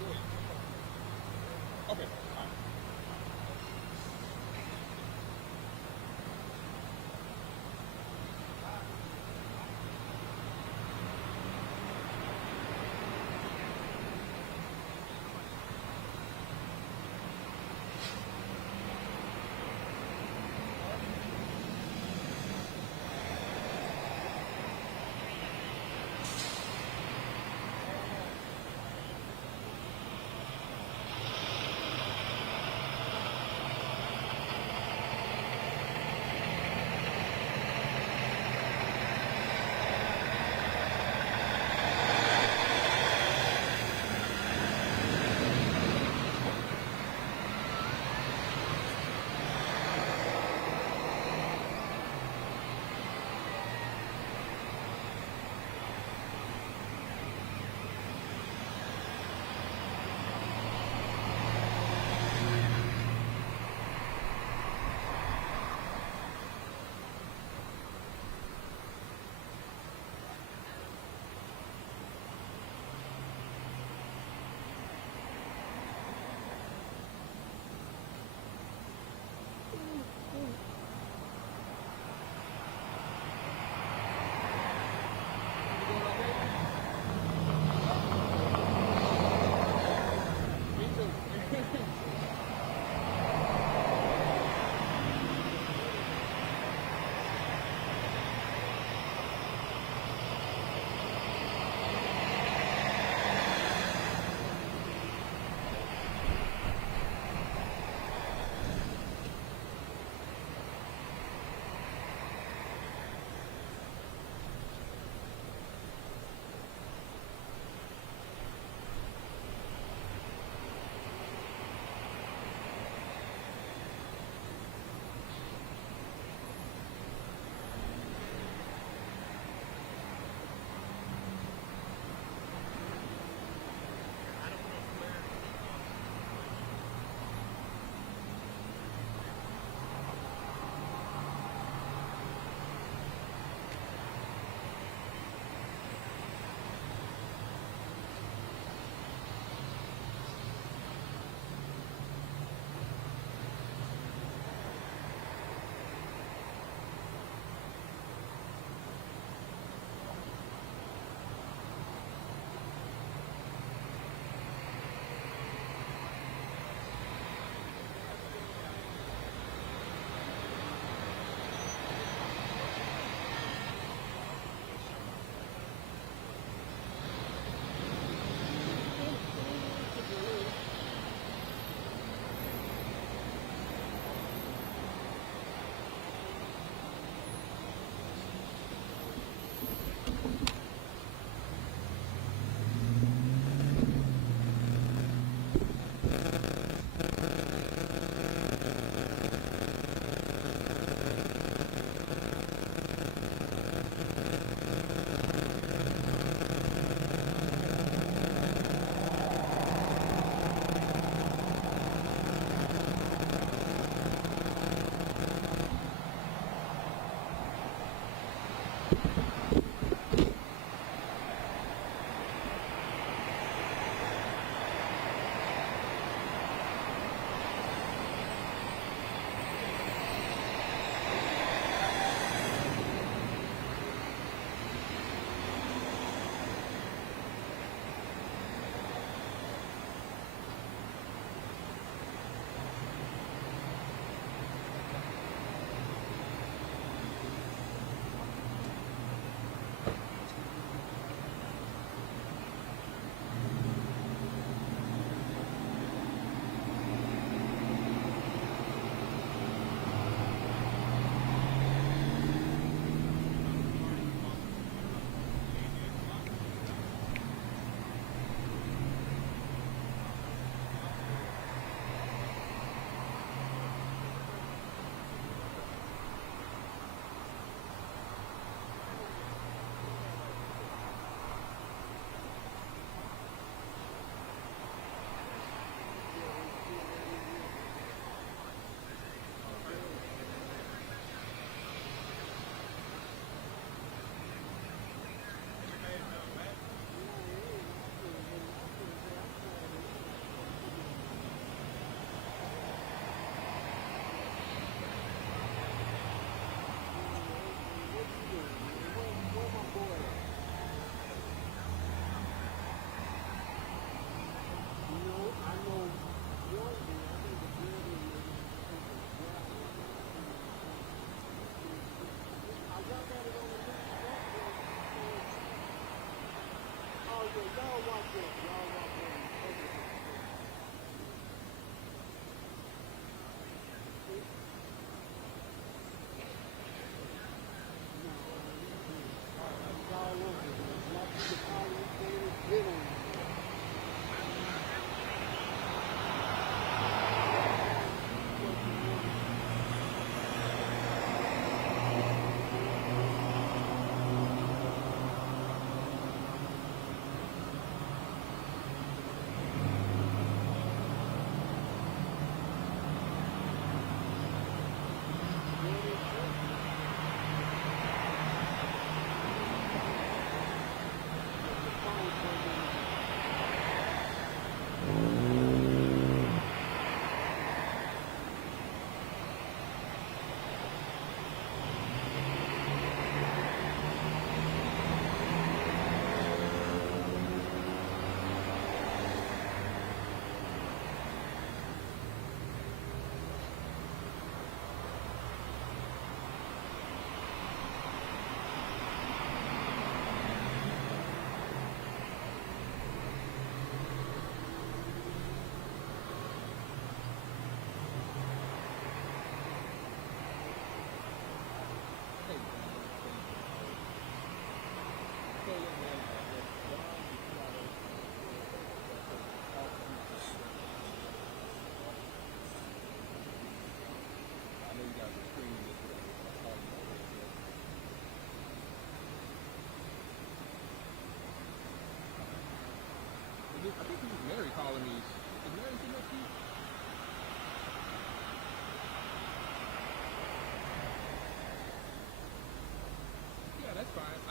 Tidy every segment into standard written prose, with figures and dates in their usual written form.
Okay. All right.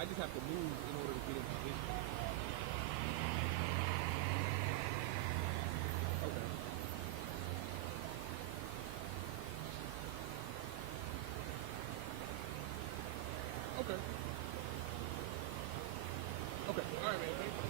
I just have to move in order to get in position. Okay. Okay. Okay. All right, man. Thank you.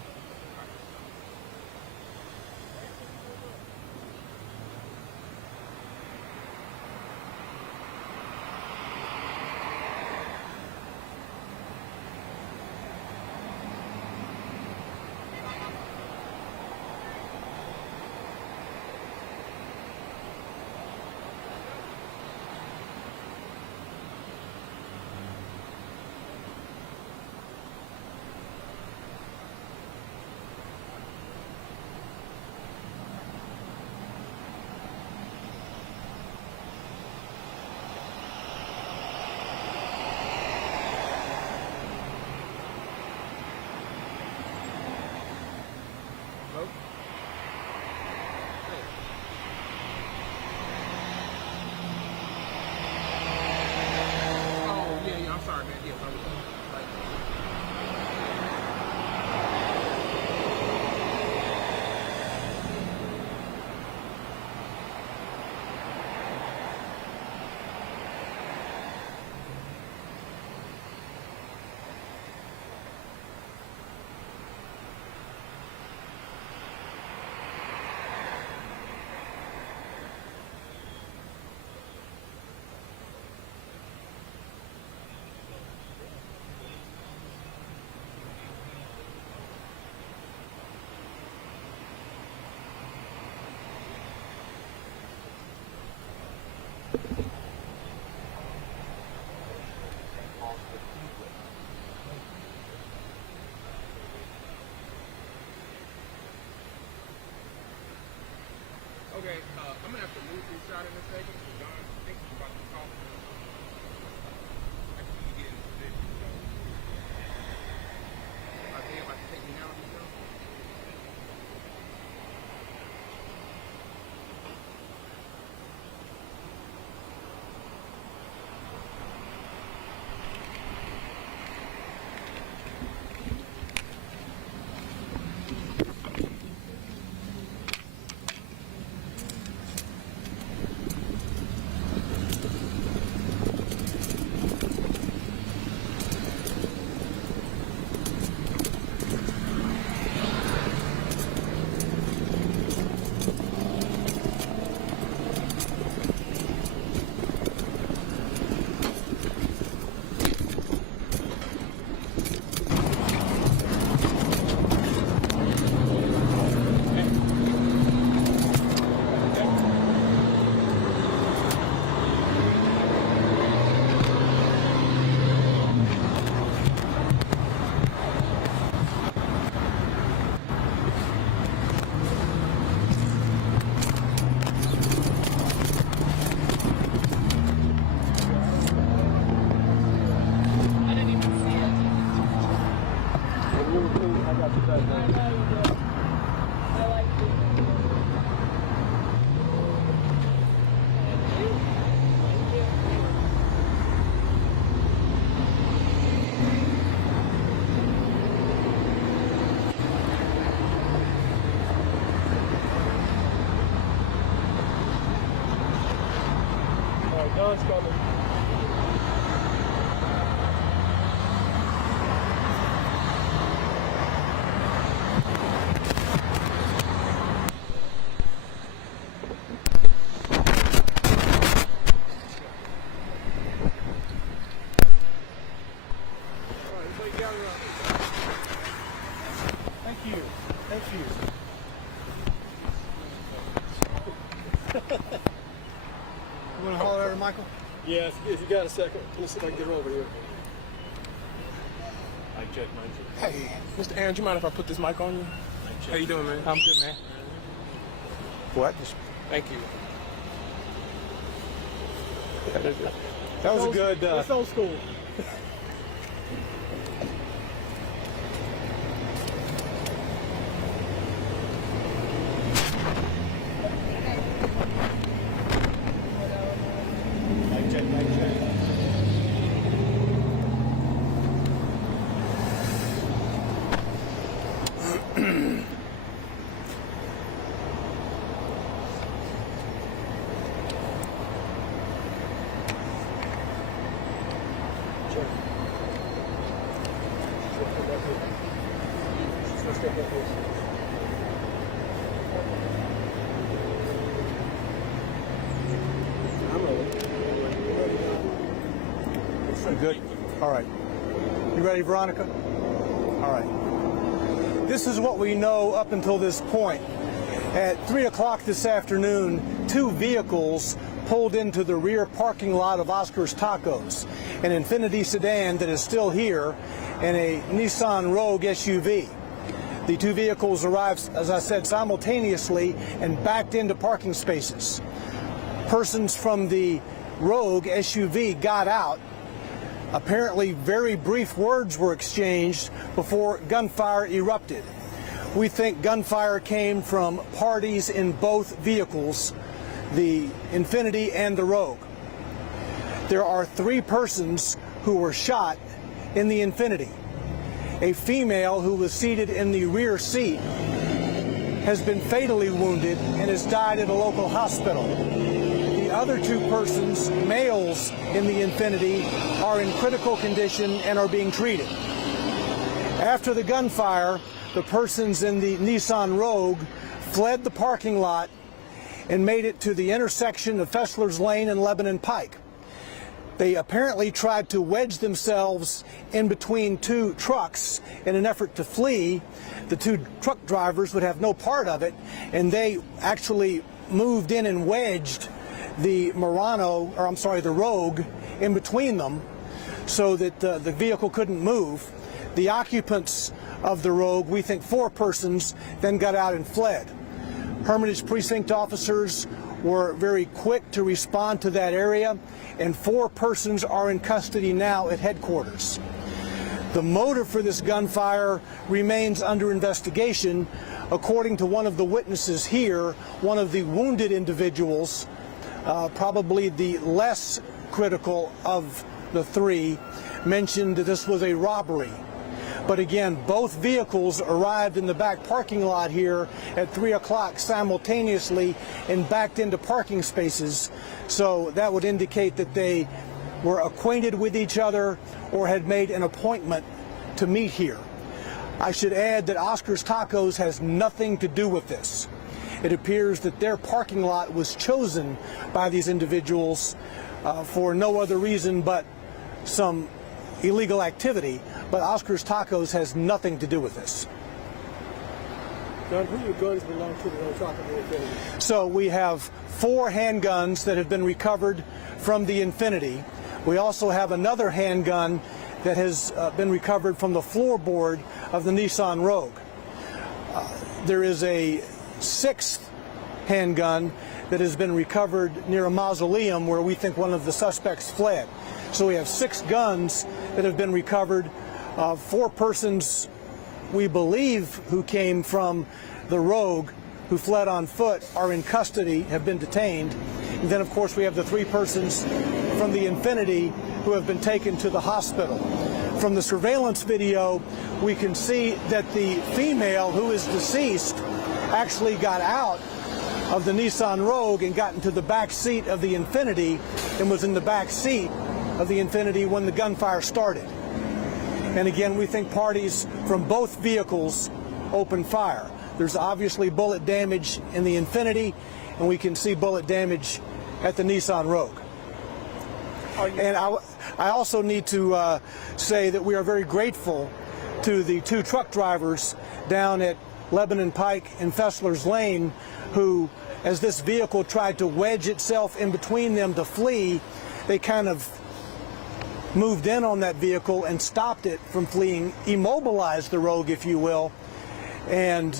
Hello? Hey. Oh, yeah, I'm sorry, man. Yes, I was like, okay, I'm gonna have to move this shot in a second. John, I think he's about to talk. I just need to get in position. So, are they about to take me out? You know? Don's coming. Thank you. Thank you. You want to holler at her, Michael? Yes, if you got a second, let me see if I can get her over here. I check, mic check. Hey, Mr. Aaron, do you mind if I put this mic on you? How you doing, man? I'm good, man. What? Thank you. That was a good. It's old school. Mic check, mic check. Just gonna step like this. I'm ready. Good. All right. You ready, Veronica? All right. This is what we know up until this point. At 3 o'clock this afternoon, 2 vehicles pulled into the rear parking lot of Oscar's Tacos, an Infiniti sedan that is still here, and a Nissan Rogue SUV. The 2 vehicles arrived, as I said, simultaneously and backed into parking spaces. Persons from the Rogue SUV got out. Apparently, very brief words were exchanged before gunfire erupted. We think gunfire came from parties in both vehicles, the Infiniti and the Rogue. There are 3 persons who were shot in the Infiniti. A female who was seated in the rear seat has been fatally wounded and has died at a local hospital. The other 2 persons, males in the Infiniti, are in critical condition and are being treated. After the gunfire, the persons in the Nissan Rogue fled the parking lot and made it to the intersection of Fessler's Lane and Lebanon Pike. They apparently tried to wedge themselves in between 2 trucks in an effort to flee. The 2 truck drivers would have no part of it, and they actually moved in and wedged the the Rogue in between them so that the vehicle couldn't move. The occupants of the Rogue, we think 4 persons, then got out and fled. Hermitage precinct officers were very quick to respond to that area, and 4 persons are in custody now at headquarters. The motive for this gunfire remains under investigation. According to one of the witnesses here, one of the wounded individuals, probably the less critical of the 3, mentioned that this was a robbery. But again, both vehicles arrived in the back parking lot here at 3 o'clock simultaneously and backed into parking spaces. So that would indicate that they were acquainted with each other or had made an appointment to meet here. I should add that Oscar's Tacos has nothing to do with this. It appears that their parking lot was chosen by these individuals for no other reason but some illegal activity, but Oscar's Tacos has nothing to do with this. John, who your guns belong to that are talking to Infiniti? So we have 4 handguns that have been recovered from the Infiniti. We also have another handgun that has been recovered from the floorboard of the Nissan Rogue. There is a 6th handgun that has been recovered near a mausoleum where we think one of the suspects fled. So we have 6 guns that have been recovered. 4 persons, we believe, who came from the Rogue, who fled on foot, are in custody, have been detained. And then, of course, we have the 3 persons from the Infiniti who have been taken to the hospital. From the surveillance video, we can see that the female who is deceased actually got out of the Nissan Rogue and got into the back seat of the Infiniti and was in the back seat of the Infiniti when the gunfire started. And again, we think parties from both vehicles opened fire. There's obviously bullet damage in the Infiniti, and we can see bullet damage at the Nissan Rogue. And I also need to say that we are very grateful to the 2 truck drivers down at Lebanon Pike and Fessler's Lane who, as this vehicle tried to wedge itself in between them to flee, they kind of moved in on that vehicle and stopped it from fleeing, immobilized the Rogue, if you will, and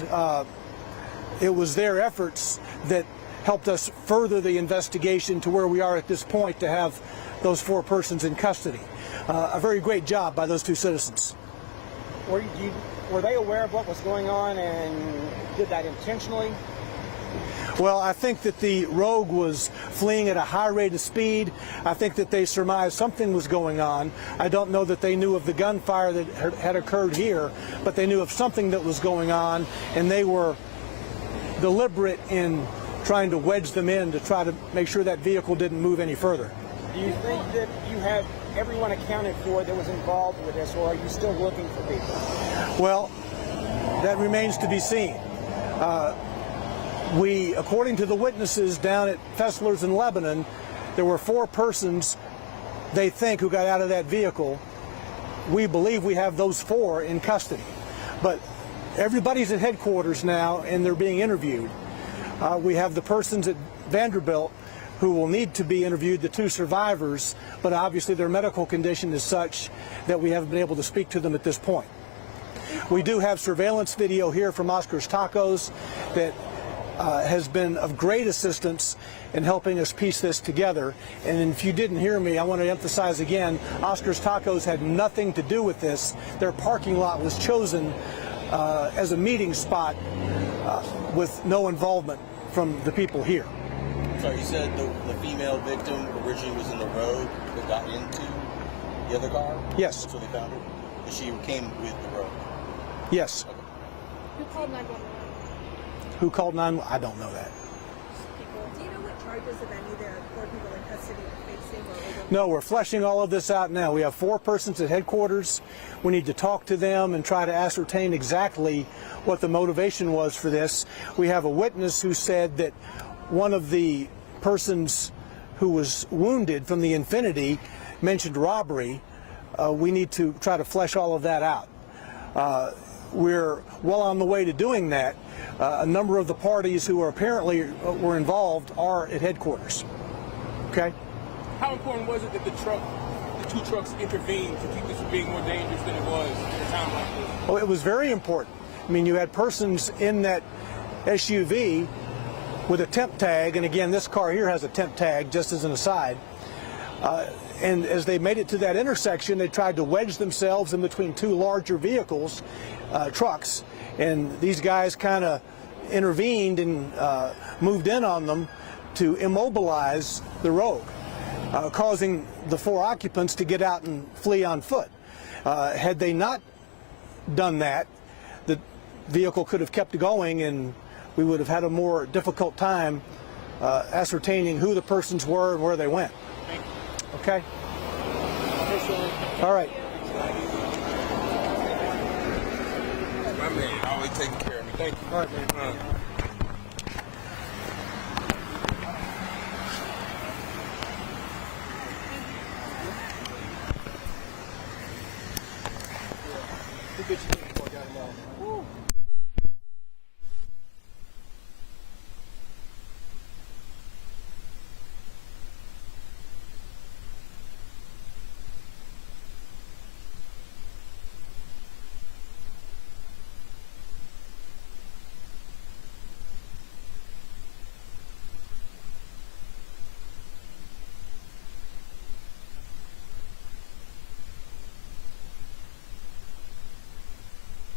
it was their efforts that helped us further the investigation to where we are at this point to have those 4 persons in custody. A very great job by those 2 citizens. Were they aware of what was going on and did that intentionally? Well, I think that the Rogue was fleeing at a high rate of speed. I think that they surmised something was going on. I don't know that they knew of the gunfire that had occurred here, but they knew of something that was going on, and they were deliberate in trying to wedge them in to try to make sure that vehicle didn't move any further. Do you think that you have everyone accounted for that was involved with this, or are you still looking for people? Well, that remains to be seen. According to the witnesses down at Fessler's in Lebanon, there were 4 persons they think who got out of that vehicle. We believe we have those 4 in custody. But everybody's at headquarters now and they're being interviewed. We have the persons at Vanderbilt who will need to be interviewed, the 2 survivors, but obviously their medical condition is such that we haven't been able to speak to them at this point. We do have surveillance video here from Oscar's Tacos that has been of great assistance in helping us piece this together. And if you didn't hear me, I want to emphasize again, Oscar's Tacos had nothing to do with this. Their parking lot was chosen as a meeting spot with no involvement from the people here. Sorry, you said the female victim originally was in the road but got into the other car? Yes. That's where they found her? And she came with the road? Yes. Okay. Who called 911? Who called 911? I don't know that. Do you know what charges, if any, there are 4 people in custody are facing? Or No, we're fleshing all of this out now. We have 4 persons at headquarters. We need to talk to them and try to ascertain exactly what the motivation was for this. We have a witness who said that one of the persons who was wounded from the Infinity mentioned robbery. We need to try to flesh all of that out. We're well on the way to doing that. A number of the parties who are apparently were involved are at headquarters. Okay? How important was it that the 2 trucks intervened to keep this from being more dangerous than it was at a time like this? Well, it was very important. I mean, you had persons in that SUV with a temp tag, and again, this car here has a temp tag, just as an aside. And as they made it to that intersection, they tried to wedge themselves in between 2 larger vehicles, trucks, and these guys kind of intervened and moved in on them to immobilize the rogue, causing the 4 occupants to get out and flee on foot. Had they not done that, the vehicle could have kept going and we would have had a more difficult time ascertaining who the persons were and where they went. Okay? All right. My man, always taking care of me. Thank you. All right, man. We'll get you.